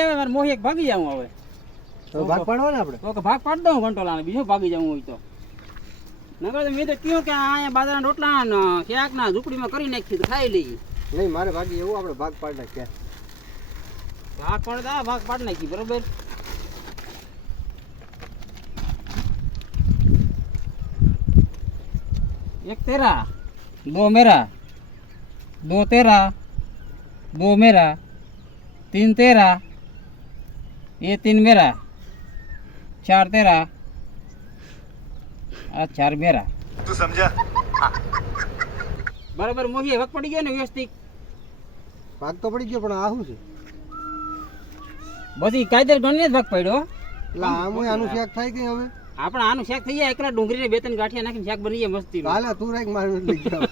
હવે મારે મોહી એક ભાગી જાઉં હવે તો ભાગ પાડવો ને આપણે તો ભાગ પાડી દઉં ઘંટોલાને બીજો ભાગી જાઉં હોય તો નકર તો મેં તો કહ્યું કે અહીંયા બાજરાના રોટલા ને ક્યાંક ના ઝૂંપડીમાં કરી નાખી તો ખાઈ લઈએ નહીં મારે ભાગી એવું આપણે ભાગ પાડ નાખ્યા ભાગ પાડે તો ભાગ પાડી નાખી બરોબર एक तेरा दो मेरा दो तेरा दो मेरा तीन तेरा ये तीन मेरा चार तेरा आ चार मेरा तू समझा बराबर मोही वक्त पड़ी गया ने व्यवस्थित ભાગ તો પડી ગયો પણ આ શું છે બધી કાયદેસર ગણીને જ ભાગ પડ્યો એટલે આમ આનું શાક થાય કે હવે આપણે આનું શાક થઈ જાય એકલા ડુંગળીને બે ત્રણ ગાંઠિયા નાખીને શાક બની જાય મસ્તી હાલે તું રાખ મારું લઈ જાવ